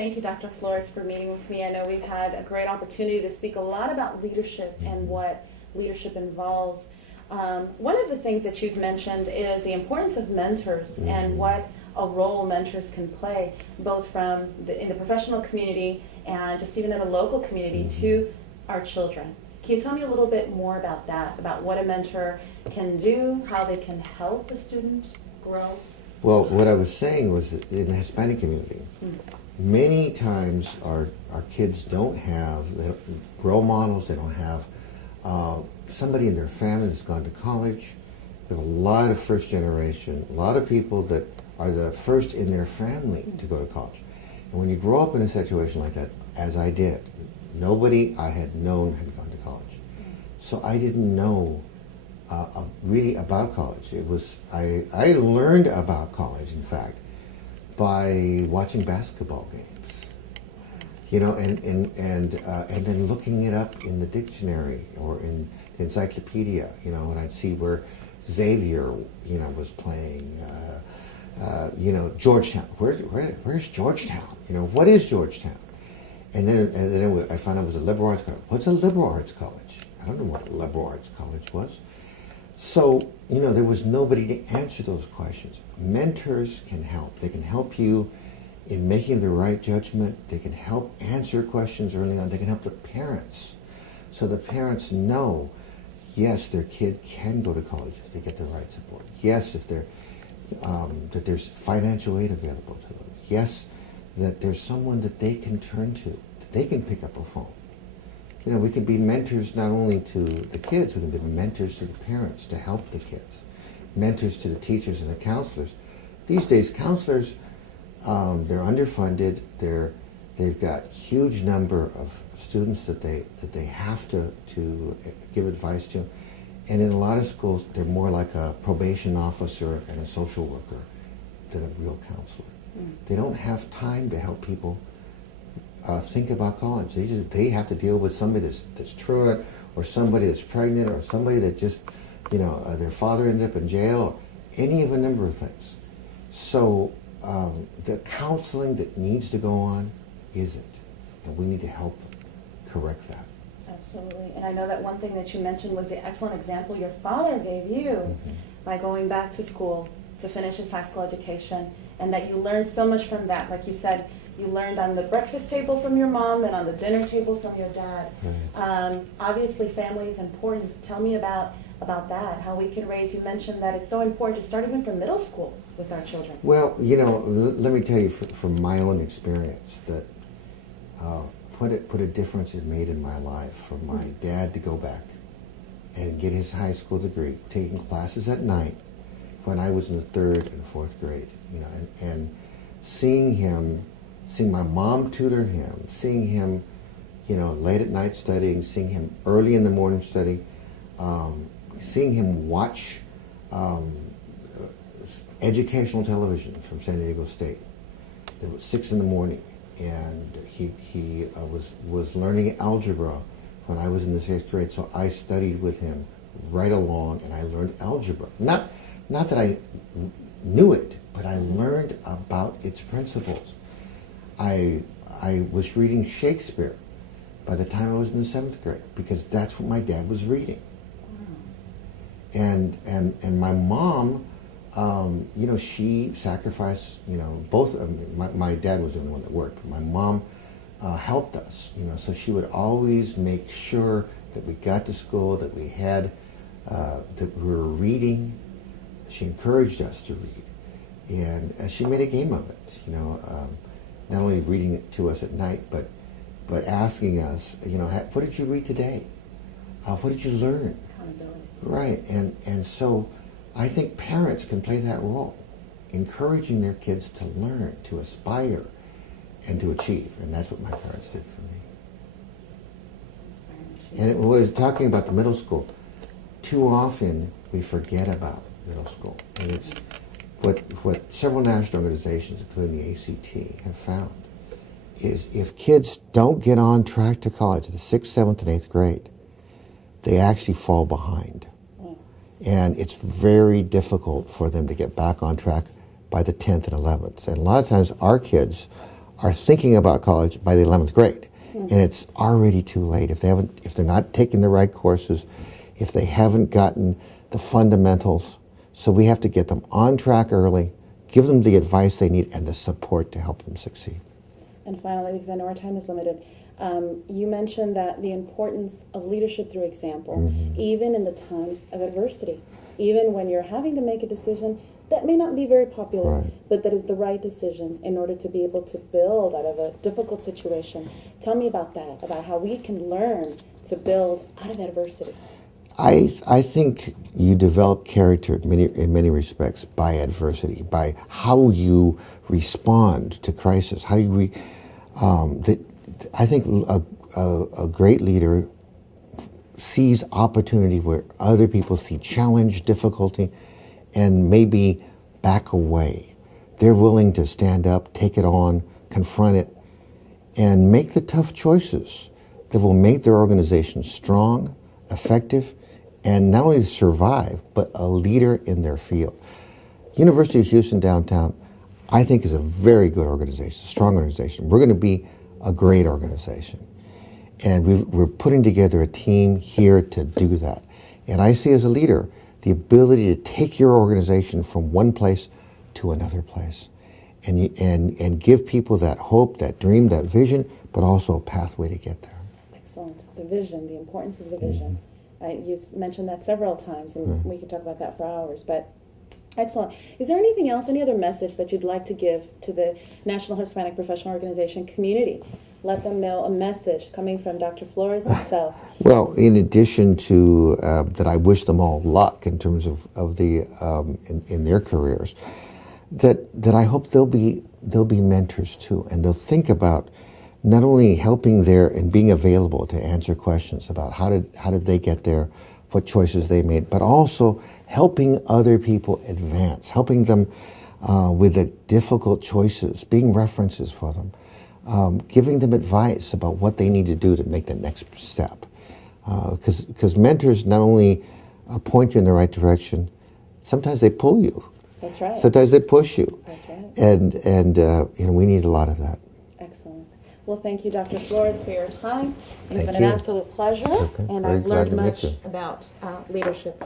thank you, Dr. Flores, for meeting with me. I know we've had a great opportunity to speak a lot about leadership and what leadership involves. One of the things that you've mentioned is the importance of mentors and what a role mentors can play, both from in the professional community and just even in a local community to our children. Can you tell me a little bit more about that, about what a mentor can do, how they can help a student grow? Well, what I was saying was that in the Hispanic community, many times our kids don't have role models, they don't have somebody in their family that's gone to college. We have a lot of first generation, a lot of people that are the first in their family to go to college. And when you grow up in a situation like that, as I did, nobody I had known had gone to college. So I didn't know really about college. It was I learned about college, in fact, by watching basketball games, and then looking it up in the dictionary or in the encyclopedia, and I'd see where Xavier, was playing, Georgetown. Where's Georgetown? What is Georgetown? And then I found out it was a liberal arts college. What's a liberal arts college? I don't know what a liberal arts college was. So, there was nobody to answer those questions. Mentors can help. They can help you in making the right judgment. They can help answer questions early on. They can help the parents. So the parents know, yes, their kid can go to college if they get the right support. Yes, if that there's financial aid available to them. Yes, that there's someone that they can turn to, that they can pick up a phone. We can be mentors not only to the kids, we can be mentors to the parents to help the kids, mentors to the teachers and the counselors. These days, counselors, they're underfunded. They've got huge number of students that they have to give advice to, and in a lot of schools, they're more like a probation officer and a social worker than a real counselor. They don't have time to help people think about college. They have to deal with somebody that's truant, or somebody that's pregnant, or somebody that just, their father ended up in jail, or any of a number of things. So the counseling that needs to go on isn't, and we need to help correct that. Absolutely. And I know that one thing that you mentioned was the excellent example your father gave you by going back to school to finish his high school education, and that you learned so much from that. Like you said, you learned on the breakfast table from your mom and on the dinner table from your dad. Obviously, family is important. Tell me about that, how we can raise. You mentioned that it's so important to start even from middle school with our children. Well, let me tell you from my own experience that what a difference it made in my life for my dad to go back and get his high school degree, taking classes at night when I was in the 3rd and 4th grade, and seeing my mom tutor him, seeing him, late at night studying, seeing him early in the morning studying, seeing him watch educational television from San Diego State. It was 6 in the morning, and he was learning algebra when I was in the 6th grade, so I studied with him right along, and I learned algebra. Not that I knew it, but I learned about its principles. I was reading Shakespeare by the time I was in the 7th grade, because that's what my dad was reading. And my mom, she sacrificed, both. My dad was the only one that worked. My mom helped us, so she would always make sure that we got to school, that we had, that we were reading. She encouraged us to read, and she made a game of it. Not only reading it to us at night, but asking us, what did you read today? What did you learn? Accountability. Right, and so I think parents can play that role, encouraging their kids to learn, to aspire, and to achieve, and that's what my parents did for me. And it was talking about the middle school. Too often we forget about middle school, and it's what several national organizations, including the ACT, have found is if kids don't get on track to college in the 6th, 7th, and 8th grade, they actually fall behind. And it's very difficult for them to get back on track by the 10th and 11th. And a lot of times our kids are thinking about college by the 11th grade. And it's already too late. If they're not taking the right courses, if they haven't gotten the fundamentals. So we have to get them on track early, give them the advice they need and the support to help them succeed. And finally, because I know our time is limited, you mentioned that the importance of leadership through example, even in the times of adversity, even when you're having to make a decision that may not be very popular, Right. but that is the right decision in order to be able to build out of a difficult situation. Tell me about that, about how we can learn to build out of adversity. I think you develop character in many respects by adversity, by how you respond to crisis. I think a great leader sees opportunity where other people see challenge, difficulty, and maybe back away. They're willing to stand up, take it on, confront it, and make the tough choices that will make their organization strong, effective, and not only survive, but a leader in their field. University of Houston downtown, I think, is a very good organization, strong organization. We're going to be a great organization. And we're putting together a team here to do that. And I see as a leader the ability to take your organization from one place to another place and give people that hope, that dream, that vision, but also a pathway to get there. Excellent. The vision, the importance of the vision. You've mentioned that several times, and we could talk about that for hours, but excellent. Is there anything else, any other message that you'd like to give to the National Hispanic Professional Organization community? Let them know a message coming from Dr. Flores himself. Well, in addition to that, I wish them all luck in terms of the in their careers. That I hope they'll be mentors too, and they'll think about not only helping there and being available to answer questions about how did they get there, what choices they made, but also helping other people advance, helping them with the difficult choices, being references for them. Giving them advice about what they need to do to make the next step. Because mentors not only point you in the right direction, sometimes they pull you. That's right. Sometimes they push you. That's right. And we need a lot of that. Excellent. Well, thank you, Dr. Flores, for your time. It's Thank been an you. absolute pleasure, Okay. and Very I've glad learned to meet much you. about leadership.